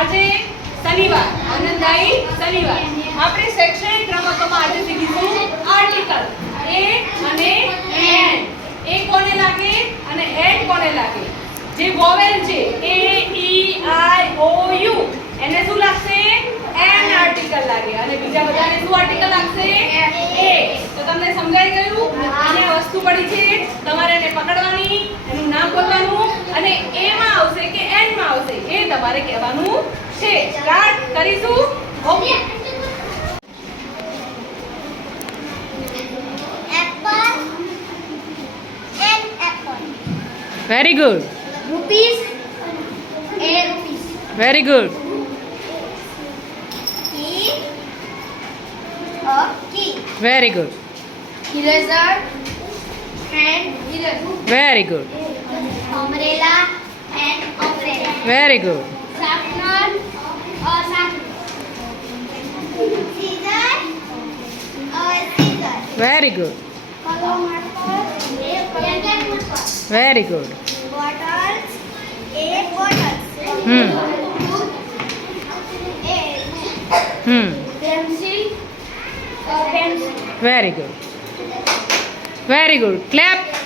આજે શનિવાર, આનંદદાયી શનિવાર. આપણે શૈક્ષણિક રમતોમાં આજે શીખીશું આર્ટિકલ એ અને એન. એ કોને લાગે અને એન કોને લાગે? જે વોવેલ છે એ ઈ આઈ ઓ યુ, એને શું લાગશે? એન આર્ટિકલ લાગે. અને બીજા બધાને શું આર્ટિકલ લાગશે? એ. તો તમને સમજાઈ ગયું? અને આ વસ્તુ પડી છે, તમારે એને પકડવાની, એનું નામ બોલવાનું અને એ માં આવશે કે એન માં આવશે એ તમારે કહેવાનું છે. સ્ટાર્ટ કરીશું. Okay. Very good. Rupees, a rupees. Very good. Key, a key. Very good. Eraser, and eraser. Very good. Umbrella and umbrella. Very good. Sharpener, a sharpener. Scissor, a scissor. Very good. Color marker, a pencil marker. Very good. Bottles, a bottles. Hmm. Book, a pencil, a pencil. Very good. Very good. Clap.